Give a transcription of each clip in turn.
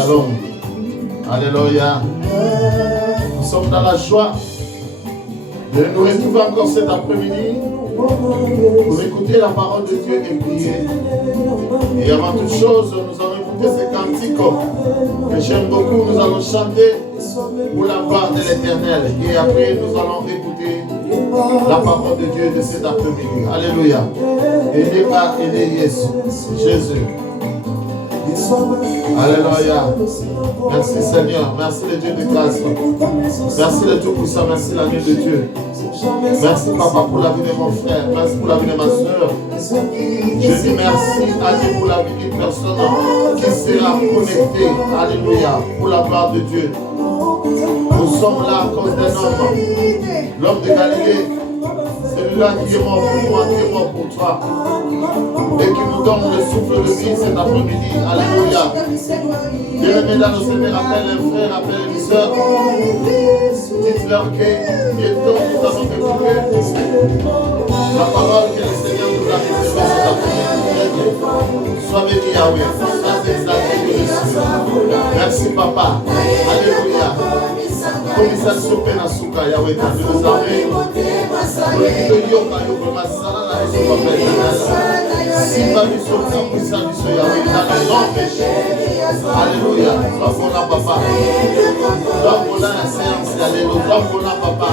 Shalom. Alléluia. Nous sommes dans la joie de nous retrouver encore cet après-midi pour écouter la parole de Dieu et prier. Et avant toute chose, nous allons écouter ces cantiques que j'aime beaucoup. Nous allons chanter pour la gloire de l'Éternel. Et après, nous allons écouter la parole de Dieu de cet après-midi. Alléluia. Aidé par Jésus. Alléluia. Merci Seigneur. Merci le Dieu de grâce. Merci le Dieu puissant. Merci l'ami de Dieu. Merci Papa pour la vie de mon frère. Merci pour la vie de ma soeur. Je dis merci à Dieu pour la vie d'une personne qui sera connectée. Alléluia. Pour la gloire de Dieu. Nous sommes là à cause d'un homme. L'homme de Galilée. Celui-là qui est mort pour moi, qui est mort pour toi. Et qui nous donne le souffle de vie cet après-midi. Alléluia. Bien-aimés dans le Seigneur, appelle les frères, appelle les sœurs. Dites-leur que bientôt nous allons écouter la parole que le Seigneur nous a révélée cet après-midi. Sois béni Yahweh. Sois exalté Dieu. Merci Papa. Alléluia. Commissaire Sopé Nasuka Yahweh, quand tu nous amènes, si pas du sol, ça puissant du sol Yahweh, dans le grand péché. Alléluia. Sois pour là, Papa. Sois pour là, la séance. Alléluia. Sois pour là, Papa.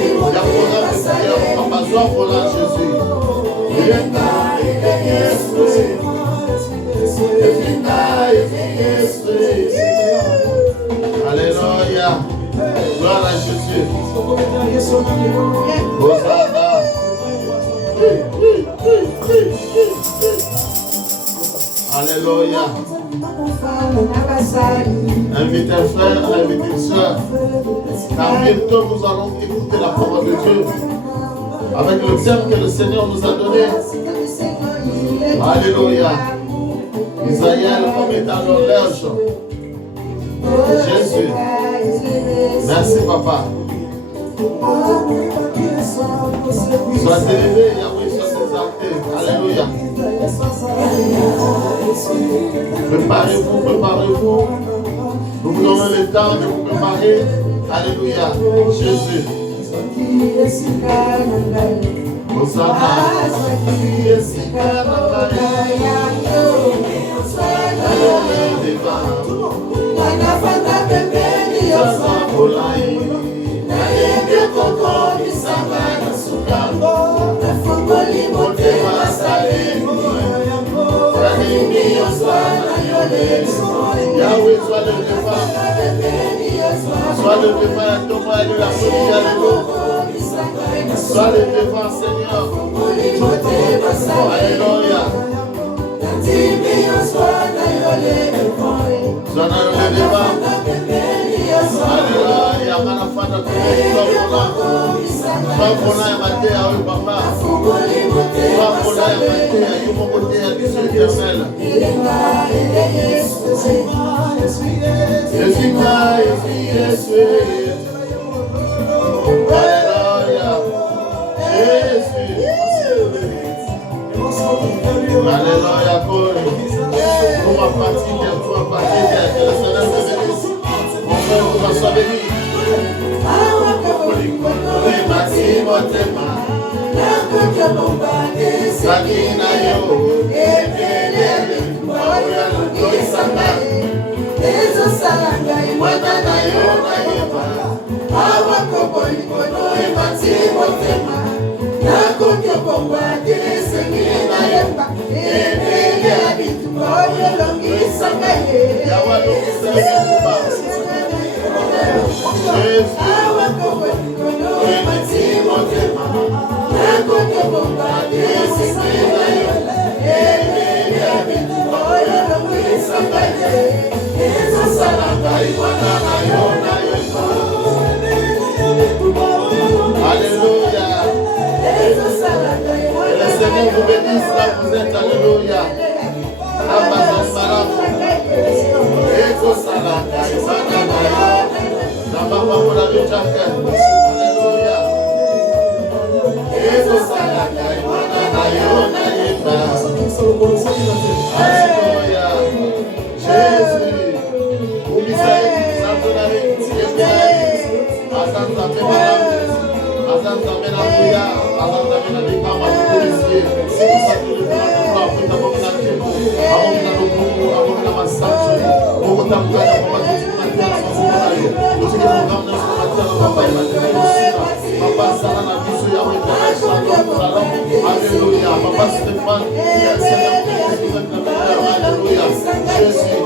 Il y a pour là, le Seigneur, Papa. Sois pour là, Jésus. Alléluia. Gloire à Jésus. Hosanna. Alléluia. Invite un frère, invite une soeur. Car bientôt nous allons écouter la parole de Dieu avec le thème que le Seigneur nous a donné. Alléluia. Isaïe comme étant l'horloge. Jésus. Merci Papa. Sois élevé, Yahweh, sois exalté. Alléluia. Préparez-vous, préparez-vous. Nous vous donnons le temps de vous préparer. Alléluia. Jésus. Hosanna. Yahweh, sois le défunt. Sois le défunt, Thomas de la folie, alléluia. Sois le défunt, Seigneur. Alléluia. Sois le défunt. Alléluia. Manafana, sois pour là, maté à eux, papa. Sois pour là, maté à eux, mon côté, à Dieu éternel. Alléluia. Jésus. Alléluia. Pour ma fatigue, pour ma fatigue, que le Seigneur te bénisse. Mon frère, pour ma soeur bénie. Alléluia. Le Seigneur vous bénisse là vous êtes. Alléluia. Alléluia. Jésus. Alléluia. Alléluia. Papa Stéphane, Alléluia. Jésus. Alléluia.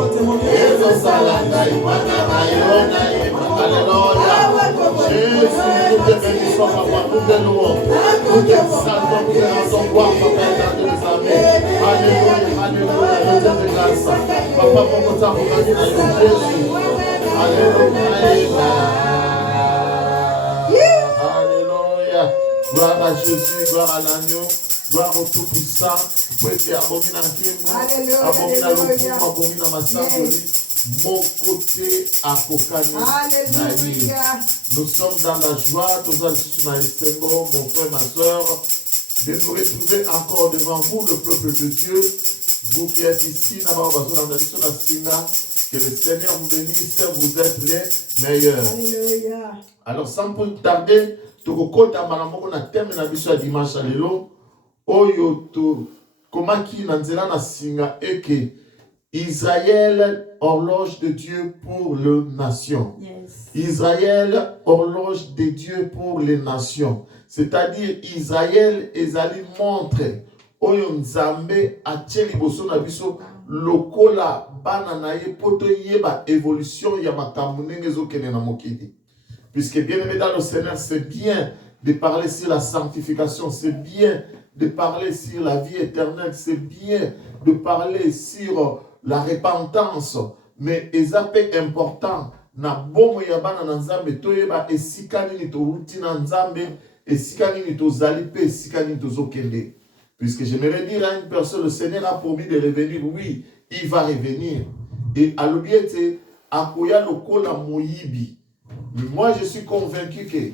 Jésus, nous te bénissons, papa, nous te louons. Nous te exaltons, nous te rendons gloire, papa, éternel des armées. Alléluia, alléluia, nous te grâce. Papa, pour que tu aies Jésus. Alléluia. Alléluia. Gloire à Jésus, gloire à l'agneau. Gloire au Tout-Puissant, pour être abomina Kimbo, abomina Lopumo, abomina Massangoli, mon côté à Kokani. Nous sommes dans la joie, tous mon frère, ma soeur, de nous retrouver encore devant vous, le peuple de Dieu. Vous qui êtes ici, que le Seigneur vous bénisse, vous êtes les meilleurs. Alléluia. Alors, sans plus tarder, tout le monde a thème na dimanche à l'élo. Oyo to komaki na nzela na singa eke Israël, horloge de Dieu pour les nations. Yes. Israël, horloge de Dieu pour les nations. C'est-à-dire Israël ezali montre oyo nzambe atie liboso na biso lokola bana na ye poto yeba évolution ya makambo ndenge ezokende na mokili. Puisque bien aimé dans le Seigneur, c'est bien de parler sur la sanctification, c'est bien de parler sur la vie éternelle, c'est bien de parler sur la repentance, mais c'est important na bomo ya bana na nzambe toyeba esika nini touti na nzambe esika nini tozali pe esika nini tozokende. Puisque j'aimerais dire à une personne, le Seigneur a promis de revenir, oui, il va revenir. Et à l'obiete akoya lokola moyibi. Mais moi je suis convaincu que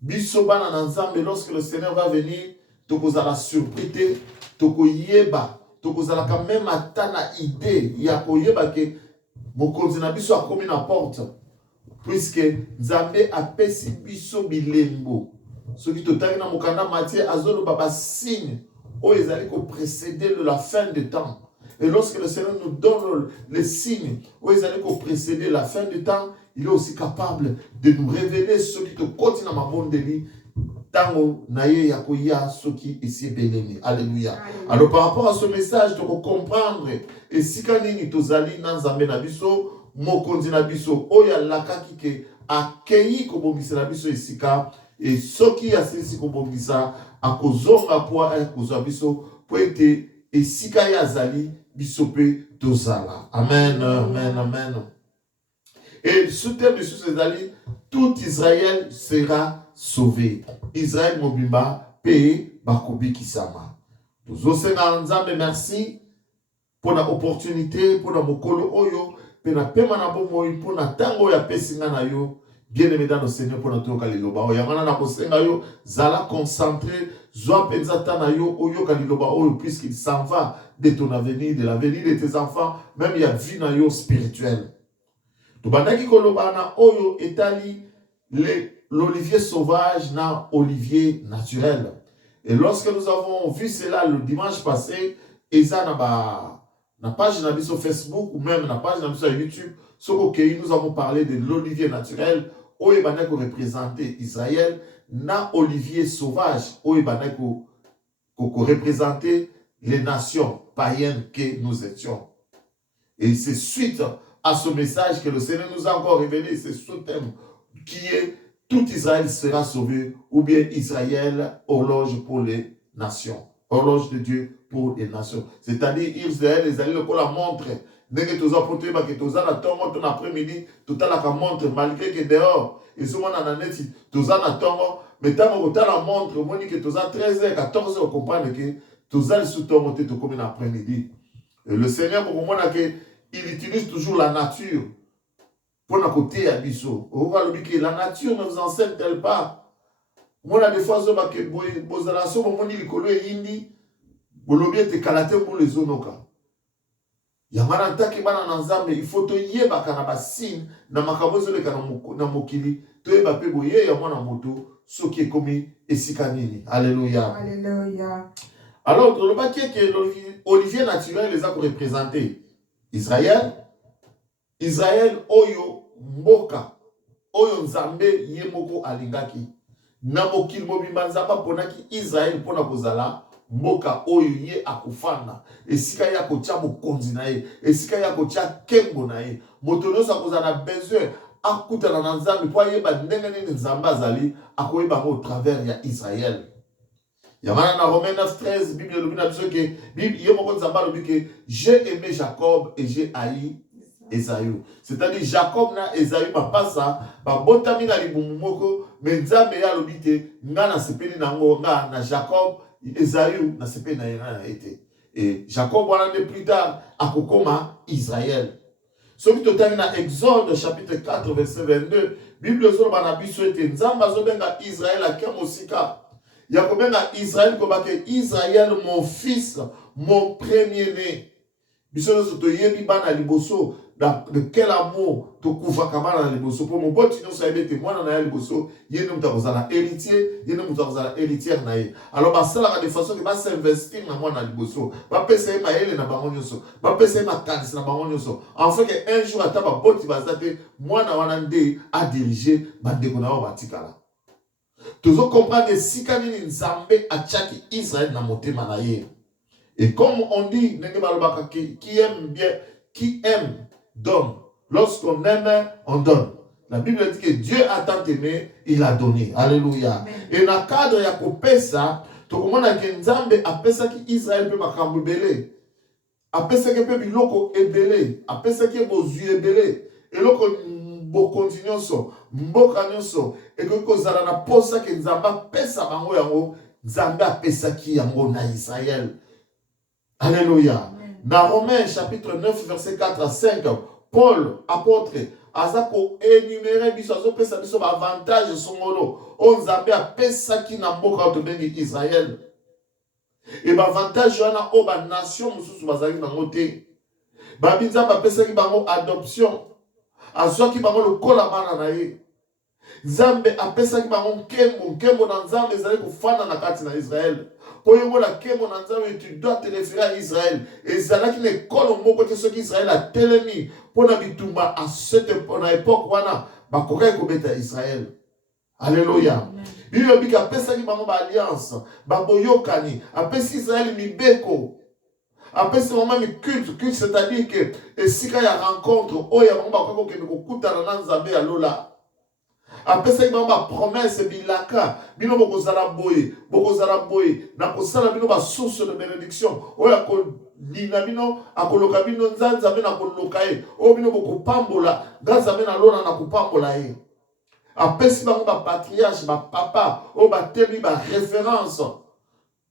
biso bana na nzambe lorsque le Seigneur va venir tokozala surprise, tokoyeba, tokozala quand même atana idée ya koyeba ke mokonzi na biso akomi na porte, puisque Nzambe apesi biso bilembo. Soki totangi na mokanda Matthieu azoloba ba signe oyo ezali ko précéder de la fin des temps. Et lorsque le Seigneur nous donne les signes oyo ezali ko précéder la fin du temps, il est aussi capable de nous révéler ce qui te continue à m'abonder. Tango naye yakoya soki esi beleni. Alléluia. Alors par rapport à ce message, tu peux comprendre et si kanini tozali na nzambe na biso mokonzi na biso oya lakaki ke akei kobongisa na biso esika et soki asisi kobongisa akozonga po akozwa biso po ete esika ya zali biso pe tozala. Amen. Amen. Amen. Et ce thème de ces alliés, tout Israël sera sauvé. Israël mobimba paye bakobi kisama. Nous osena nzambe merci pour l'opportunité, pour la mokolo oyo, pour la pema na bomoi, pour la tango ya pesinga na yo. Bien aimé dans le Seigneur pour notre kaliloba. Oyangana na kosenga yo, zala concentré, zwa penzata na yo oyo kaliloba oyo puisqu'il s'en va de ton avenir, de l'avenir de tes enfants, même il y a vie na yo spirituelle. Tubandaki kolobana oyo etali l'olivier sauvage na olivier naturel. Et lorsque nous avons vu cela le dimanche passé, eza na page na biso Facebook ou même na page na biso YouTube, nous avons parlé de l'olivier naturel oyo bandako représenter Israël na olivier sauvage oyo bandako représenter les nations païennes que nous étions. Et c'est suite à ce message que le Seigneur nous a encore révélé, c'est ce thème qui est tout Israël sera sauvé ou bien Israël, horloge pour les nations. Horloge de Dieu pour les nations. C'est-à-dire Israël, les alliés pour la montre. Dès que tu as apporté, que tu as ton après-midi, tu as la montre, malgré que dehors, et souvent dans la net, tu as la tongo, mais tant que tu as la montre, au moins que tu as 13h, 14h, on comprend que tu as sous ton monté, tu comme l'après-midi. Le Seigneur, pour moi, il utilise toujours la nature pour notre côté à Bisso. La nature ne vous enseigne-t-elle pas? Moi, des fois, je vois que vos relations, mon indi, vous l'objet est calaté pour les zonoka. Yamana ntaki bana na nzambe il faut to yeba kana basine na makabozo le kana na mokili to yeba pe boye ya mwana moto soki ekomi esika nini. Alléluia. Alléluia. Alors le bakie que Olivier naturel les a représenté Israël oyo mboka oyo nzambe ye moko alingaki na mokili mobimba nzamba ponaki Israël pona kozala mboka oyo ye akufanda esika ya kotia bokonzi na ye esika ya kotia kembo na ye moto nyonso akozala besoin akutana na nzambe po ayeba ndenge nini nzambe azali akoyeba ngo au travers ya Israël. Yamana na Romains 9:13 Bible elobi na biso ke ye moko nzambe alobi ke j'ai aimé Jacob et j'ai haï Esaü. C'est-à-dire Jacob na Esaü bapasa babotami na libumu moko mais nzambe ya alobi te nga na sepeli nango nga na Jacob Esaü na sepeli na yana ete. Et Jacob wana de plus tard akokoma Israël. Soki totali na Exode chapitre 4 verset 22 Bible ezoloba na biso ete nzambe azobenga Israël akia mosika. Yakobenga Israël kobake Israël mon fils, mon premier-né. Biso to yebi bana liboso de quel amour to kufaka bana liboso pour mon boti no saibete mwana na liboso yene mutakozala héritier yene mutakozala héritière na ye. Alors basala de façon que ba s'investir na mwana liboso ba pesa ma ele na bango nyonso ba pesa ma kanisi na bango nyonso en fait que un jour ata ba boti bazate mwana wana nde a diriger bandeko na batikala. Toujours comprendre que si kanini nzambe achaki Israël na motema na ye. Et comme on dit, qui aime bien, qui aime, donne. Lorsqu'on aime, on donne. La Bible dit que Dieu a tant aimé, il a donné. Alléluia. Et dans le cadre ya kopesa, to komona ke nzambe apesa ki Israël pe makambo belé. Apesa ke pe biloko ebelé, apesa ke bozu ebelé. Eloko bokonzi nyonso, mboka nyonso, et que kozala na posa ke nzamba pesa bango yango, nzambe apesa ki yango na Israël. Alléluia. Dans Romains chapitre 9 verset 4 à 5, Paul, apôtre, azako énuméré biso azo pesa biso ba avantage songolo, on nzambe apesa ki na mboka to bengi Israël. Et ba avantage wana o ba nation mususu bazali na ngote. Ba binzamba apesa ki bango adoption. Azwaki bango lokola bana na ye. Nzambe apesaki bango nkembo na nzambe ezali kofanda na kati na Israël. Po yo mona nkembo na nzambe tu dois te référer à Israël. Ezalaki na ekolo moko te soki Israël a telemi pona bitumba à cette époque wana bakokaki kobeta Israël. Alléluia. Bible bika apesaki bango ba alliance, ba boyokani, apesi Israël mibeko. Après ce moment, culte, c'est-à-dire que si il y a rencontre, il y a un moment qui est à Lola. Après ça, il y a une promesse, bilaka, bino bokozala boye, na kosala bino ba source de bénédiction. O ya ko lina bino akoloka bino nzanza bino akoloka e. O bino bokopambola, nzanza na lona na kopambola e. Après si bango ba patriarche, ba papa, o ba temi ba référence.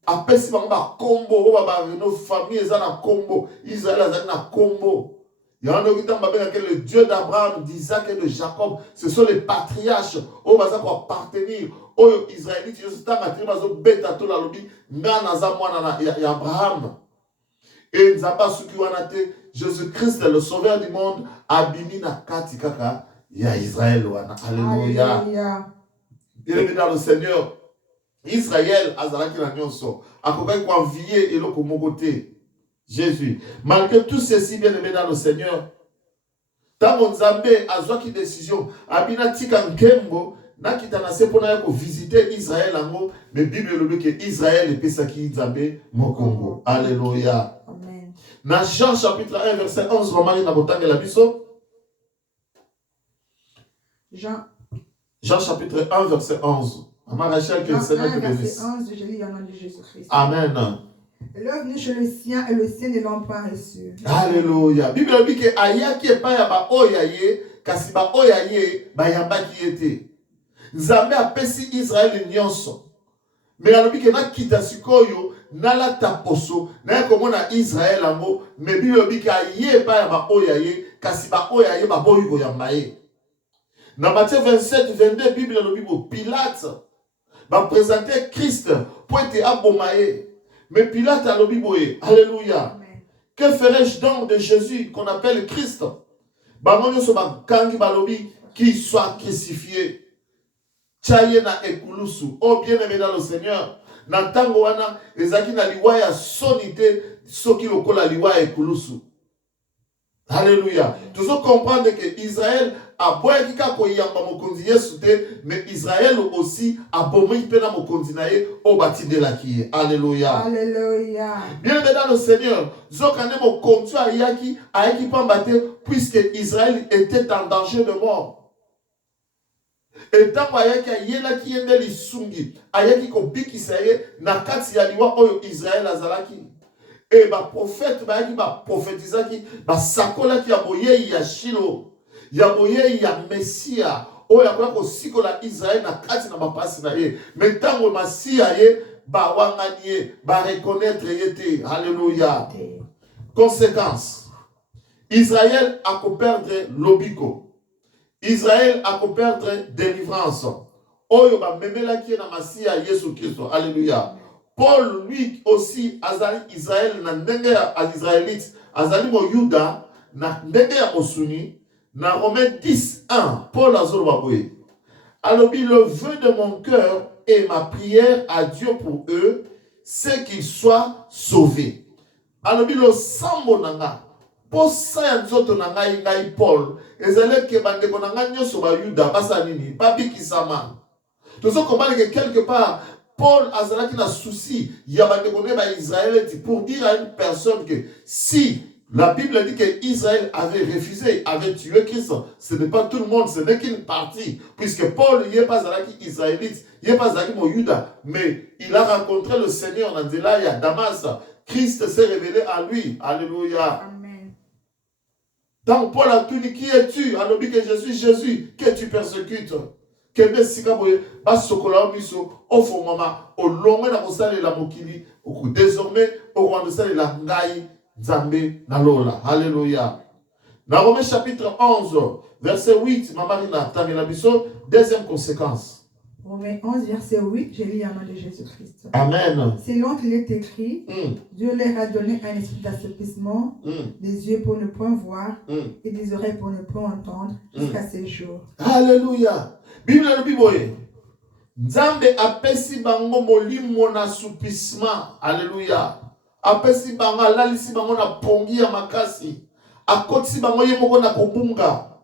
Après si bango ba combo, o ba nos familles za na combo, Israël za na combo. Il y a un autre temps que le Dieu d'Abraham, d'Isaac et de Jacob, ce sont les patriarches au bazar pour appartenir aux Israélites. Je suis en train de bêta tout la lobby, ngana za mwana ya Abraham. Et nzamba suki wanate Jésus-Christ le sauveur du monde abimi na kati kaka ya Israël wana. Alléluia. Il est dans le Seigneur. Israël azalaki na nyonso. Akokaki ko envier eloko mokote. Jésus. Malgré tout ceci, bien aimé dans le Seigneur, tant qu'on Zambé a zwa ki décision, abina tika nkembo, na kitana sepona yako visiter Israël ango, mais Bible le dit que Israël est pesaki Zambé mokongo. Alléluia. Amen. Dans Jean chapitre 1 verset 11, Romain na botanga la biso. Jean chapitre 1 verset 11. Rachel que le Seigneur te bénisse. Verset 11, je lis au nom de Jésus-Christ. Amen. L'œuvre venu chez le sien et le sien ne l'ont pas reçu. Alléluia. Bible dit que ayaki epa ya ba oyaye kasi ba oyaye ba yambaki ete. Nzambe apesi Israël nyonso. Mais alobi ke na kita sikoyo na la taposo na komona Israël ango mais Bible dit que aye epa ya ba oyaye kasi ba oyaye ba boyi ko yambaye. Dans Matthieu 27 22 Bible alobi bo Pilate va présenter Christ pour être abomaye. Mais Pilate a l'obi boye. Alléluia. Que ferais-je donc de Jésus qu'on appelle Christ? Qu'il soit crucifié. Tchaye na ekulusu. Oh bien-aimé dans le Seigneur. Nantango wana ezaki na liwa ya sonité soki lokola liwa ya ekulusu. Alléluia. Nous devons comprendre que Israël a beau kika koyamba mokonzi Yesu te, mais Israël aussi a bomi pena mokonzi na ye o bati de la kiye. Alléluia. Alléluia. Bien-aimé dans le Seigneur, zokane mokonzi ayaki pambate puisque Israël était en danger de mort. Et tant ayaki yela ki yende lisungi, ayaki ko bikisa ye na kati ya liwa oyo Israël azalaki. Et ma prophète, ma prophétisaki, ma sakola ki ya boye ya Shilo, ya boye ya Messia, o ya kwa ko sikola Israël na kati na mapasi na ye. Mais tango Messia ye, ba wanganye, ba reconnaître yete. Alléluia. Conséquence. Israël a ko perdre l'obiko. Israël a ko perdre délivrance. Oyo ba memela ki na Messia Yesu Christo. Alléluia. Paul, lui aussi, azali Israël, na ndenge ya Israélite, azali mo Yuda, na ndenge ya Osuni, na Romains 10, 1, Paul azolo baboye. Alors, le vœu de mon cœur et ma prière à Dieu pour eux, c'est qu'ils soient sauvés. Alors, le sambo nanga, po sa ya nzoto nanga ingai Paul, ezale ke bandeko nanga nyoso ba Yuda, basa nini, babi kisama. Tout ça, comprendre que quelque part, Paul azalaki na souci, il y a des Israël pour dire à une personne que si la Bible dit que Israël avait refusé, avait tué Christ, ce n'est pas tout le monde, ce n'est qu'une partie. Puisque Paul n'est pas israélite, il n'est pas Juda, mais il a rencontré le Seigneur dans Delaya, Damas. Christ s'est révélé à lui. Alléluia. Amen. Donc Paul a tout dit, qui es-tu? Alors dit que je suis Jésus, que tu persécutes. Kende sikaboye ba sokola miso ofo mama olonga na kosala la mokili oku désormais au roi de sala la ngai nzambe na lola. Alléluia. Dans Romains chapitre 11 verset 8 mamarina tamela biso deuxième conséquence. Romains 11 verset 8, j'ai lu au nom de Jésus-Christ. Amen. Selon qu'il est écrit, Dieu leur a donné un esprit d'assouplissement, des yeux pour ne point voir et des oreilles pour ne point entendre jusqu'à ces jours. Alléluia. Bible na biboye. Nzambe apesi bango molimo na soupissement. Alléluia. Apesi bango lalisi bango na pongi ya makasi. Akotisi bango ye moko na kobunga.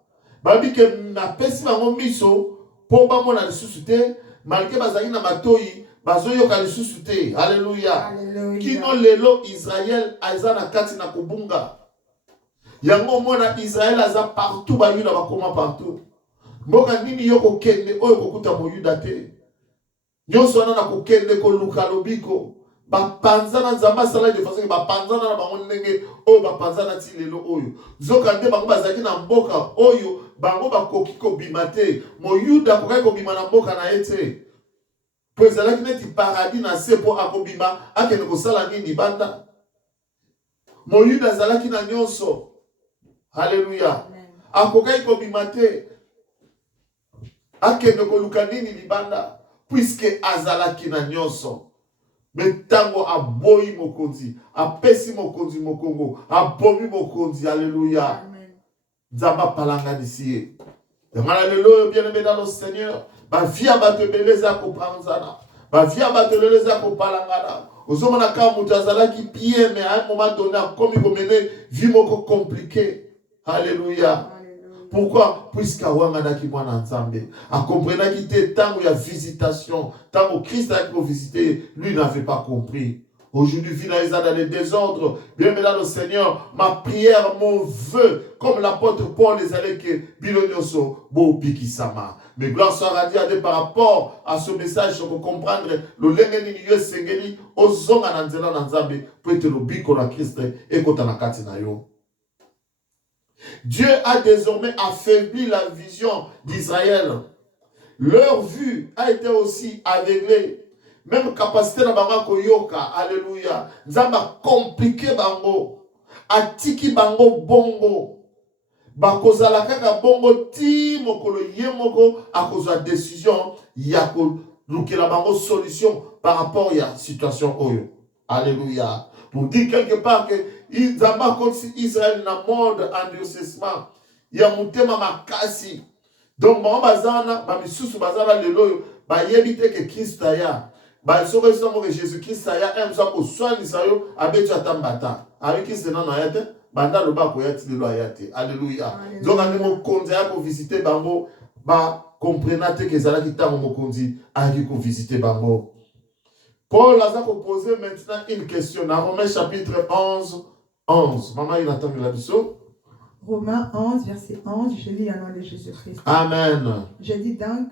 Babi ke apesi bango miso po bango na lisusu te, malgré bazali na matoyi bazoyoka lisusu te. Alléluia. Kino lelo Israël aza na kati na kobunga. Yango mona Israël aza partout ba yuda bakoma partout. Mboka nini yoko kende oyo kokuta moyuda te. Nyonso wana na kokende ko luka lobiko. Ba panzana nzamba sala de façon que ba panzana na bango ndenge oyo ba panzana ti lelo oyo. Zoka nde bango bazaki na mboka oyo bango bakoki ko bimate. Moyuda kokai ko bima na mboka na ete. Po ezalaki neti paradis na se po akobima akende kosala nini banda. Moyuda azalaki na nyonso. Alléluia. Akokai ko bimate. Akende koluka nini libanda puisque azalaki na nyonso. Metango aboyi mokonzi, apesi mokonzi mokongo, abomi mokonzi. Alléluia. Nzamba palanga d'ici. Demanda lelo bien-aimé dans le Seigneur, ba via batebeleza ko panzana, ba via batebeleza ko palangana. Ozomona ka mutu azalaki bien mais à un moment donné comme il mener vie moko compliqué. Alléluia. Pourquoi? Puisque Awanganaki mwana nzambe a compris qu'il était tant où il y a visitation, tant où Christ a visité, lui n'avait pas compris. Aujourd'hui, finalisant dans les désordres, bien dans le Seigneur, ma prière, mon vœu, comme l'apôtre Paul les allait que Bilonioso, Bo Bikisama. Mais gloire soit radiée par rapport à ce message pour comprendre le lengeni niyo sengeli, ozonga nanzela nanzambe, pour être le biko na Christ et kotana katina yo. Dieu a désormais affaibli la vision d'Israël. Leur vue a été aussi aveuglée. Même capacité na bango koyoka. Alléluia. Nzamba compliqué bango. Atiki bango bongo. Bakozala kaka bongo ti mokolo yemoko akozwa décision yako lukela bango solution par rapport à la situation oyo. Alléluia. Pour dire quelque part que Zamba comme si Israël n'a mode endurcissement. Il y a monté ma makasi. Donc, ma bazana, ma misusu bazana lelo, ba yebite que Christ aya. Ba soko somo que Jésus-Christ aya, aime ça pour soigner ça yo, abetu atambata. Avec qui c'est non ayate, banda lo ba ko yati lelo ayate. Alléluia. Donc, ane mo konzi ya ko visiter bango, ba comprenate que zala ki tango mo konzi, aki ko visiter bango. Paul a posé maintenant une question dans Romains chapitre 11. Maman, il attend là-dessus. Romains 11, verset 11, je lis au nom de Jésus-Christ. Amen. Je dis donc,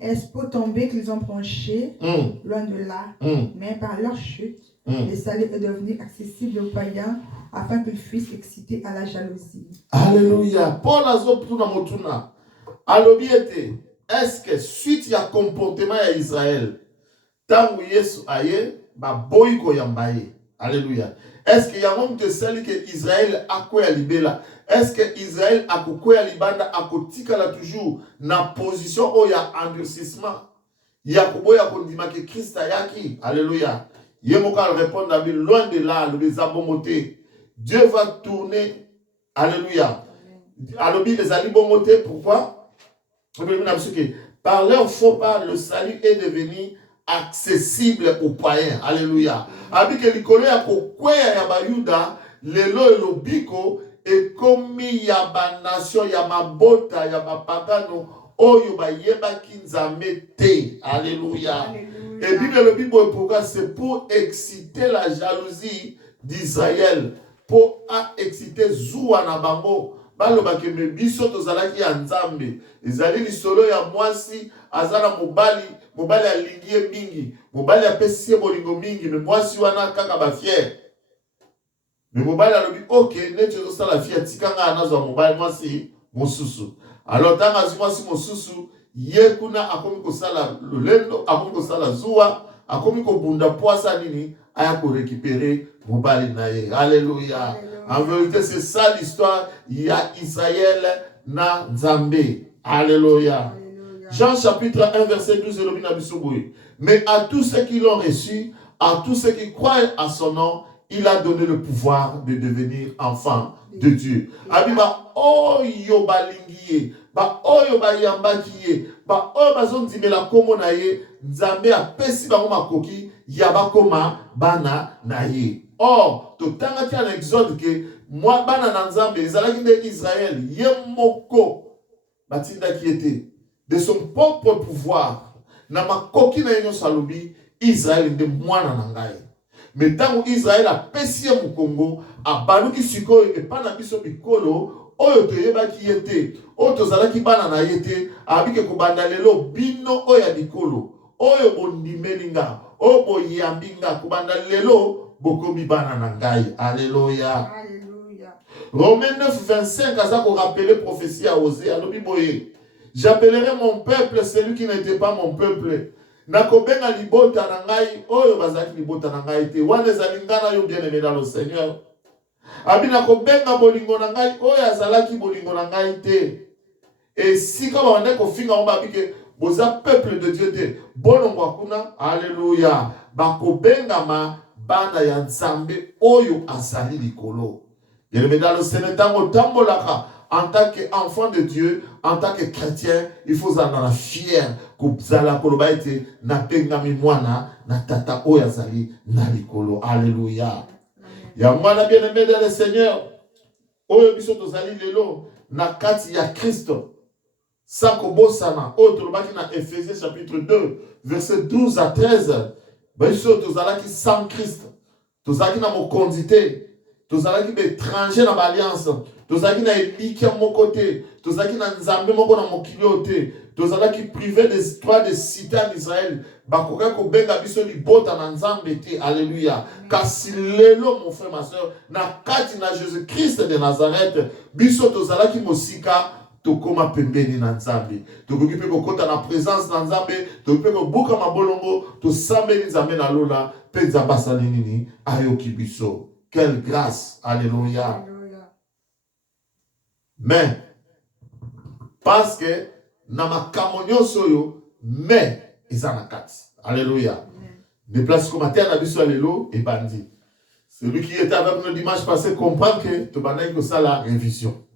est-ce pour tomber qu'ils ont penché, loin de là, mais par leur chute, le salut est devenu accessible aux païens afin qu'ils puissent exciter à la jalousie. Alléluia. Paul a dit dans Motuna, Alobiete, est-ce que suite à comportement à Israël, tangu Yesu aye, ba boy ko yambaye. Alléluia. Est-ce qu'il y a un homme de celle que Israël a quoi à libéla? Est-ce que Israël a quoi à libanda a kotika la toujours na position où il y a endurcissement? Il y a quoi à kondima que Christ a yaki? Alléluia. Yemoka répond à lui loin de là, les abomotés. Dieu va tourner. Alléluia. Alors les alibomotés, pourquoi? Par leur faux pas, le salut est devenu accessible aux païens. Alléluia. Avec les collègues à Kokwea Yabayuda, lelo elobiko, et comme yaba nation, yaba bota, yaba pagano, oyo ba yeba kinzamete. Alléluia. Et puis le Bible pourquoi c'est pour exciter la jalousie d'Israël, pour exciter Zouana Bango. Baloba ke me biso tozalaki ya nzambe ezali lisolo ya mwasi azala mobali alingie mingi mobali apesi bolingo mingi me mwasi wana kaka ba fier me mobali alobi ok neti ozosala fier tikanga anazwa mobali mwasi mosusu alors tanga azwi mwasi mosusu ye kuna akomi kosala lolendo akomi kosala zuwa akomi kobunda poisa nini aya korécupérer mobali na ye. Alléluia. En vérité, c'est ça l'histoire. Il y a Israël na Nzambe. Alléluia. Jean chapitre 1, verset 12. Mais à tous ceux qui l'ont reçu, à tous ceux qui croient à son nom, il a donné le pouvoir de devenir enfant de Dieu. Abiba, oh yo balingiye, ba oyo ba yambakiye, ba oyo bazondimela komo na ye, Nzambe a pesi bango makoki, yabakoma bana na ye. Or, totanga ti en Exode que moi bana na Nzambe ezalaki nde Israël ye moko batinda qui était de son propre pouvoir na makoki na yo salobi Israël nde mwana na ngai. Mais tango Israël a pesi ye mukongo abaluki sikoyo epa na biso bikolo oyo toyebaki ye te oyo tozalaki bana na ye te abike kobanda lelo bino oyo ya bikolo oyo bondimeli nga oyo boyambi nga kobanda lelo bokomi bana na ngai. Alléluia. Romains 9, 25, à ça qu'on rappelait prophétie à Osée. Alobi boye. J'appellerai mon peuple celui qui n'était pas mon peuple. Nakobenga libota na ngai oyo bazaki libota na ngai te. Wane zalingana yo bien-aimé dans le Seigneur. Abi nakobenga bolingo na ngai oyo azalaki bolingo na ngai te. Et si comme on est kofinga on babi que boza peuple de Dieu te. Bonongwa kuna. Alléluia. Bakobenga ma bana ya Nzambe oyo azali likolo. Bien-aimé dans le Seigneur, en tant qu'enfant de Dieu, en tant que chrétien, il faut être fier que zala koloba ete na pengami mwana na tata oyo azali na likolo. Alléluia. Ya mwana bien-aimé dans le Seigneur, oyo biso tozali lelo na kati ya Kristo. Sako bosana oyo tolobaki na Ephésiens chapitre 2 verset 12 à 13. Biso tozalaki sans Christ. Tozalaki na mokonzi te. Tozalaki étranger na l'alliance. Tozalaki na eliki mon côté. Tozalaki na nzambe moko na mokili te. Tozalaki privé des droits de cité en Israël. Bakoka ko benga biso libota na nzambe te. Alléluia. Kasi lelo mon frère ma soeur na kati na Jésus-Christ de Nazareth biso tozalaki mosika tokoma pembeni na nzambe tokoki pe kokota na présence na nzambe tokoki pe kobuka mabolongo tosambeli nzambe na lola pe nzambe asali nini ayoki biso. Quelle grâce. Alléluia. Mais parce que na makambo nyonso yo mais eza na kati. Alléluia. Déplace comme terre na biso alelo et bandi. Celui qui était avec nous dimanche passé comprend que tu vas que ça la révision.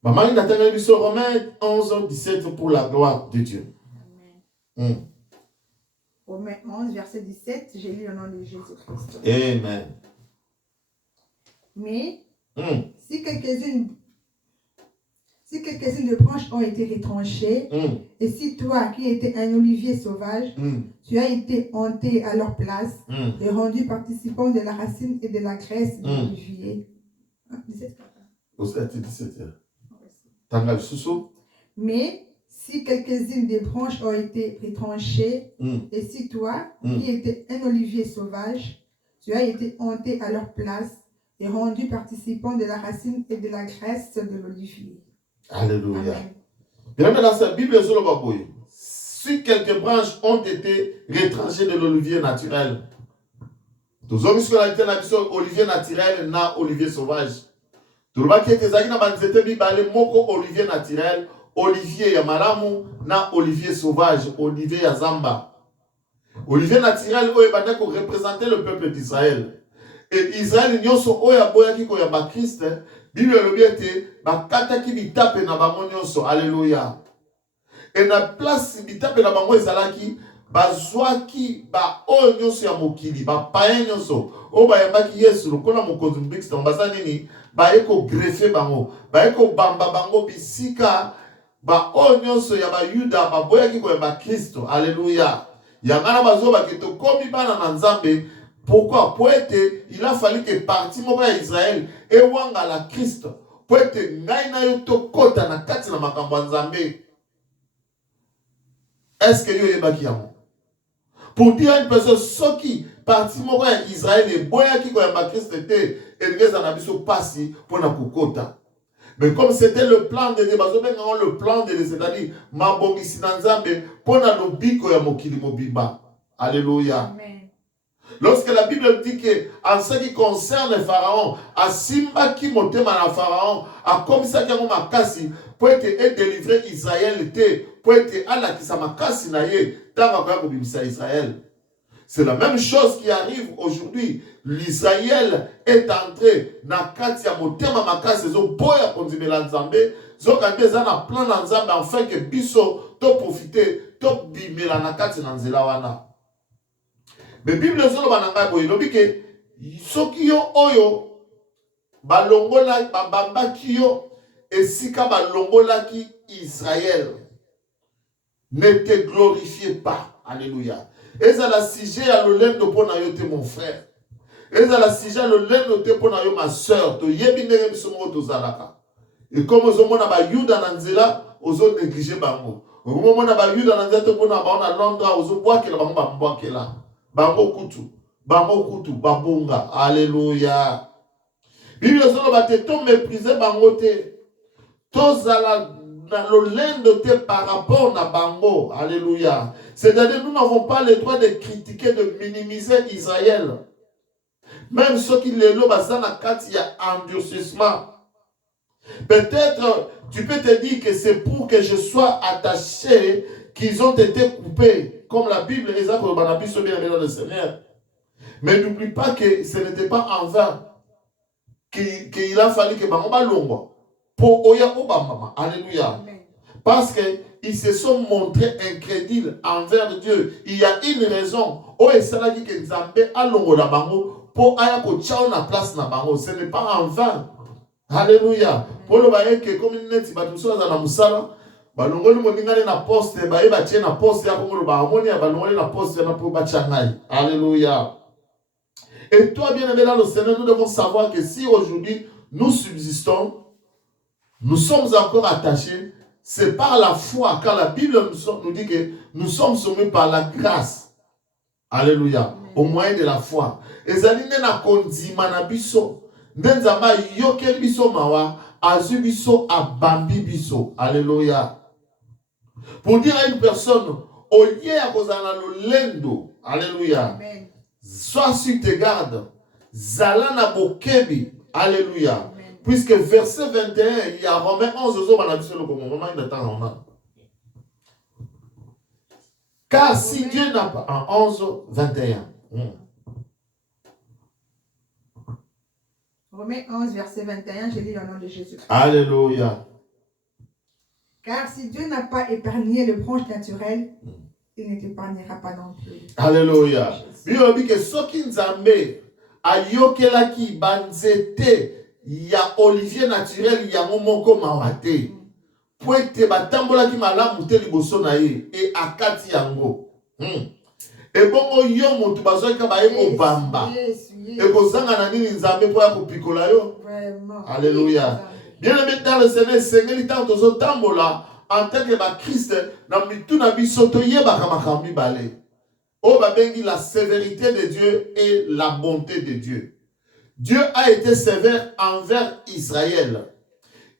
Maman, il a terminé sur Romains 11, 17 pour la gloire de Dieu. Amen. Romains 11, verset 17, j'ai lu au nom de Jésus-Christ. Amen. Mais si quelques-unes de branches ont été retranchées, et si toi qui étais un olivier sauvage, tu as été hanté à leur place et rendu participant de la racine et de la graisse de l'olivier. 17. Mais si quelques-unes des branches ont été retranchées, et si toi, qui étais un olivier sauvage, tu as été hanté à leur place et rendu participant de la racine et de la graisse de l'olivier. Alléluia. Bien dans cette Bible, si quelques branches ont été retranchées de l'olivier naturel, tous hommes qui ont été olivier naturel, na olivier sauvage. Tout le monde qui était na banzete bibale moko olivier naturel, olivier ya malamu, na olivier sauvage, olivier ya zamba. Olivier naturel oye ko représenter le peuple d'Israël. Et Israël nyonso oya boya ki ko ya ba Christ, Bible lobi ete bakata ki bitape na bango nyonso. Alléluia. Et na place bitape na bango ezalaki bazwaki ba oyo nyonso ya mokili, ba païen nyonso o ba yambaki Yesu lokola mokonzi mbikisi mbasa nini ba eko greffer bango, ba eko bamba bango bisika ba oyo nyonso ya ba Yuda ba boyaki ko ya ba Kristo. Alléluia. Yangana bazo ba keto komi bana na Nzambe. Pourquoi? Pour être, il a fallu que parti moka Israël et wanga la Christ. Pour être ngaina yoto kota na kati na makambo Nzambe. Est-ce que yo yebaki yamo? Pour dire à une personne ce qui parti moka Israël et boya ki ko yamba Christ était elgeza na biso pasi pour na kukota. Mais comme c'était le plan de Dieu, le plan de Dieu, c'est-à-dire mabongisi na Nzambe pour na lobiko ya mokili mobimba. Alléluia. Amen. Lorsque la Bible dit que, en ce qui concerne le Pharaon, à Simba qui montait à Pharaon, à comme ça qui a makasi, pour être délivré Israël, pour être à la qui sa makasi naye, tant qu'on Israël. C'est la même chose qui arrive aujourd'hui. L'Israël est entré dans Katia Motema makasi, zo boya kondimela Nzambe, zo kanbe zana plan na Nzambe, afin que biso to profiter, to bimela na Katia Nzela wana. Mais Bible solo bananga boye lobi ke soki yo oyo balongola babambaki yo esika balongolaki Israël ne te glorifie pas. Alléluia. Eza la sujet à l'olendo pona yo te mon frère. Eza la sujet à l'olendo te pona yo ma sœur. To yebi ndenge biso moko tozalaka. Et comme ozomona ba Yuda na nzela ozo négliger bango. Ozomona ba Yuda na nzela to pona ba na Londres ozobwakela bango ba mbwakela. Bango kutu, babonga. Alléluia. Bible solo bate to mépriser bango te. To zala na lolendo te par rapport na bango. Alléluia. C'est-à-dire nous n'avons pas le droit de critiquer, de minimiser Israël. Même ceux qui les lobent à la carte, il y a endurcissement. Peut-être tu peux te dire que c'est pour que je sois attaché qu'ils ont été coupés. Comme la Bible, le Seigneur. Mais n'oublie pas que ce n'était pas en vain qu'il a fallu que Bangoma Lomba pour Oya Obama. Alléluia. Parce qu'ils se sont montrés incrédules envers Dieu. Il y a une raison. Oya Salagi que Nzambe a Longo la Bango pour Ayako Tchao na place na Bango. Ce n'est pas en vain. Alléluia. Pour le baye que comme une neti batuso za na musala. Balongoli moningane na poste baye batie na poste ya komolo ba amoni ya balongoli na poste na po bachangai. Alléluia. Et toi bien-aimé dans le Seigneur, nous devons savoir que si aujourd'hui nous subsistons, nous sommes encore attachés, c'est par la foi, car la Bible nous dit que nous sommes sauvés par la grâce. Alléluia. Au moyen de la foi. Ezalinde na kondima na biso, ndenzamba yokel biso mawa, azu biso abambi biso. Alléluia. Pour dire à une personne, au lieu à cause de l'endo, alléluia, sois sur tes gardes, zalana bokebi, alléluia. Amen. Puisque verset 21, il y a Romains 11, car si Dieu n'a pas, en 11, 21, Romains 11, verset 21, je lis au nom de Jésus. Alléluia. Car si Dieu n'a pas épargné le branche naturel, il ne t'épargnera pas non plus. Alléluia. Bible dit que ceux qui nzambe ayokelaki banzete ya olivier naturel yango moko mawate. Po ete batambolaki malamu te liboso na ye e akati yango. E bongo yo motu bazwaka baye kobamba. E kozanga na nini nzambe po ya kopikola yo. Alléluia. Bien aimé dans le Seigneur, sengeli tant tozo tambola en tant que ba Christ na mitu na biso to yebaka makambi bale. O babengi la sévérité de Dieu et la bonté de Dieu. Dieu a été sévère envers Israël.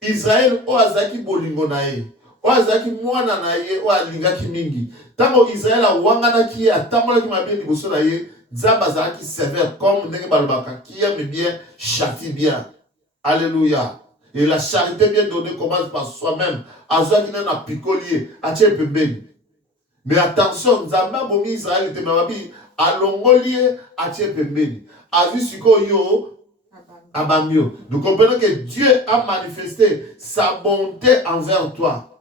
Israël o azaki bolingo na ye. O azaki mwana na ye o alingaki mingi. Tango Israël a wanganaki atambolaki mabe liboso na ye, Nzambe azalaki sévère comme ndenge balobaka qui aime bien châtie bien. Alléluia. Et la charité bien donnée commence par soi-même. Azwaki na pikolier, atie pembeni. Mais attention, Nzambe bomi Israël était mababi alongolier atie pembeni. Azu siko yo abamio. Nous comprenons que Dieu a manifesté sa bonté envers toi.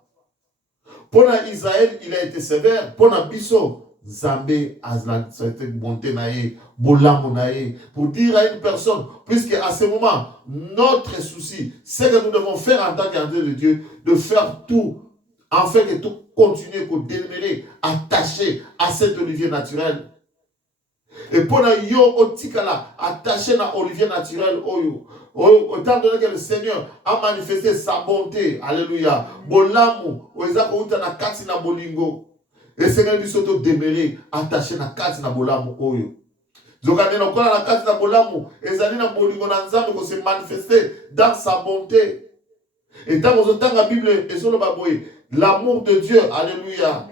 Pour Israël, il a été sévère. Pour Bisso, Zambé a cette bonté naïe, bolamou naïe. Pour dire à une personne, puisque à ce moment, notre souci, c'est que nous devons faire en tant qu'enfants de Dieu, de faire tout, afin que tout continue pour demeurer attaché à cet olivier naturel. Et pour yo otikala attaché à l'olivier naturel, autant donné que le Seigneur a manifesté sa bonté, alléluia. Bolamu, oezako uta na kati na bolingo. Et Seigneur bisoto demeurer attaché na kati na bolamu oyo. Zokane no kola na kati na bolamu, ezali na bolingo na Nzambe ko se manifester dans sa bonté. Et dans la Bible, l'amour de Dieu, alléluia.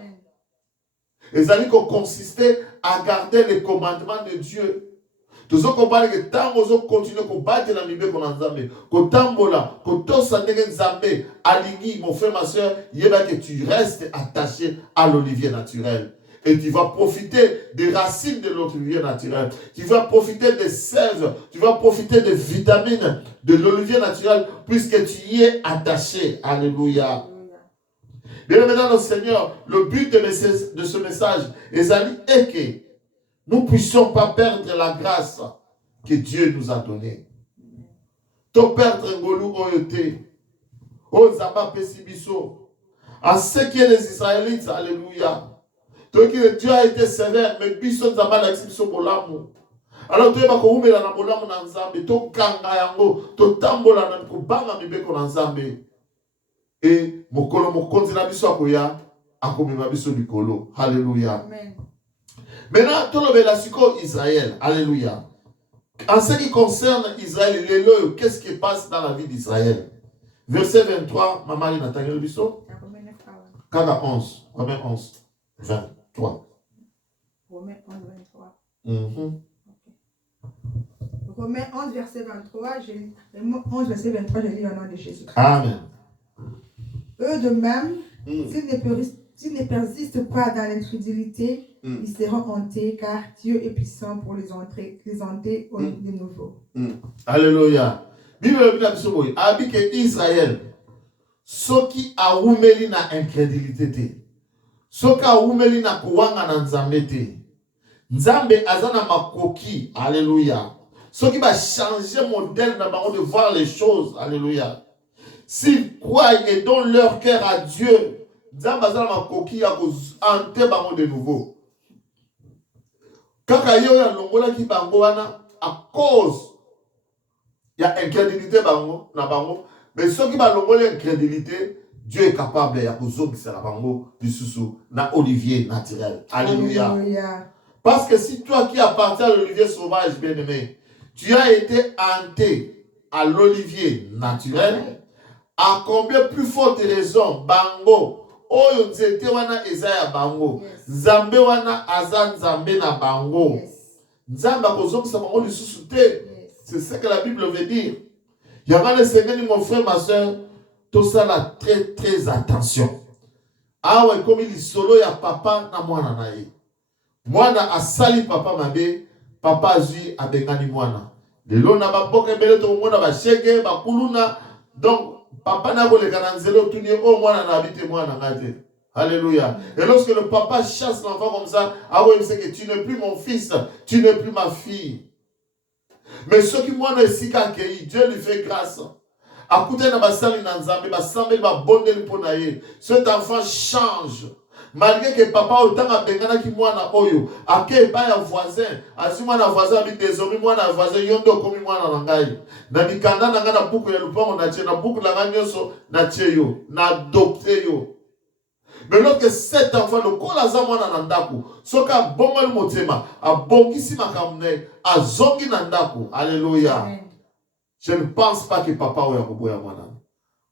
Ezali ko consistait à garder les commandements de Dieu. Tous ceux qui parlent que tant que vous continuez à battre la Bible qu'on a Nzambe, que tambola, que tout ça n'est Nzambe, aligné, mon frère, ma soeur, il y a que tu restes attaché à l'olivier naturel. Et tu vas profiter des racines de l'olivier naturel. Tu vas profiter des sèves, tu vas profiter des vitamines de l'olivier naturel, puisque tu y es attaché. Alléluia. Bien maintenant, Seigneur, le but de ce message est que nous ne puissions pas perdre la grâce que Dieu nous a donnée. To perdre ngolu oyote, o zamba pesibiso. À ce qui est les Israélites, alléluia. Donc Dieu a été sévère, mais biso zamba la biso bolamu. Alors tu es bako umela na bolamu na Nzambe, to kanga yango, to tambola na kubanga mibeko na Nzambe. Et mokolo mokonzi na biso akoya akomema biso likolo. Alléluia. Amen. Maintenant, tout le siko Israël. Alléluia. En ce qui concerne Israël, qu'est-ce qui passe dans la vie d'Israël? Verset 23, Maman Nathalie Bisso. Kaga 11, Romains 11, 23. Romains 11, 23. Romains 11, verset 23, je lis au nom de Jésus. Amen. Eux de même, s'ils ne persistent pas dans l'incrédulité, ils seront hantés, car Dieu est puissant pour les hanter de nouveau. Alléluia. Bible dit que Israël, ceux qui a oumeli na incrédulité, ceux qui a oumeli na kuwanga na Nzambe te, Nzambe azana makoki, alléluia. Ceux qui va changer modèle de voir les choses, alléluia. S'ils croient et donnent leur cœur à Dieu, Nzambe azana makoki ya hanter bango de nouveau. Kaka yo ya longola ki bango wana à cause ya incrédulité bango na bango, mais ceux qui va longola incrédulité, Dieu est capable ya kozongisa na bango bisusu na olivier naturel. Alléluia. Alléluia. Parce que si toi qui appartiens à l'olivier sauvage bien-aimé, tu as été hanté à l'olivier naturel, à combien plus forte raison bango oyo nzete wana ezaya bango, Nzambe wana aza Nzambe na bango, Nzambe akozongisa bango lisusu te. C'est ce que la Bible veut dire. Yanga le Seigneur, mon frère, ma soeur, tout ça là très très attention. Ah ouais, comme il solo ya papa na mwana nae. Mwana asali papa mabe, papa azui abengani mwana. lelo na baboka ebele tokomona bashege bakuluna. Donc papa n'a pas le cananzelo tout ni au moins na habité moi na ngate. Alléluia. Et lorsque le papa chasse l'enfant comme ça, ah oui, c'est que tu n'es plus mon fils, tu n'es plus ma fille. Mais ce qui moi ne sait qu'accueilli, Dieu lui fait grâce. À côté de basali nanzambe, basambe ba bonde liponaye. Cet enfant change. Malgré que papa autant a bengana ki moi na oyo, ake ba ya voisin, asi moi na voisin habite désormais moi na voisin yondo komi moi na ngai. Na mikanda na ngana buku ya lupango na tie na buku la nganyoso na tie yo, na adopté yo. Mais lorsque cet enfant le kolaza moi na ndako, soka bongo le motema, a bongisi makamne, a zongi na ndako. Alléluia. Je ne pense pas que papa oya koboya mwana.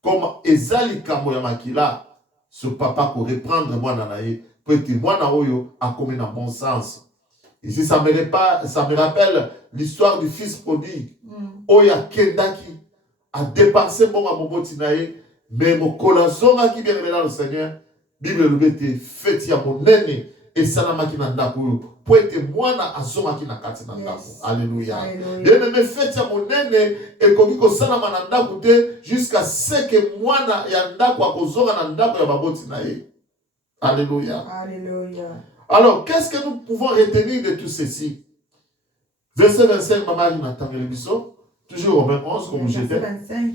Comme ezali kambo ya makila, ce papa pour reprendre mwana nae, pour que mwana oyo a commis dans bon sens. Ici ça me rappelle l'histoire du fils prodigue. Oya kendaki a dépensé bon à moboti nae, mais mon kolazonga qui vient là le Seigneur, Bible le bete fait ya mon nene et salama ki na ndako pour être mwana azoma ki na kati na ndako. Alléluia. Bien aimé fait ya mon nene et koki ko salama na ndako te jusqu'à ce que mwana ya ndako akozonga na ndako ya baboti na ye. Alléluia. Alléluia. Alors, qu'est-ce que nous pouvons retenir de tout ceci? Verset 25, maman Nathan et Bisso, toujours Romains 11 comme j'étais. Verset 25.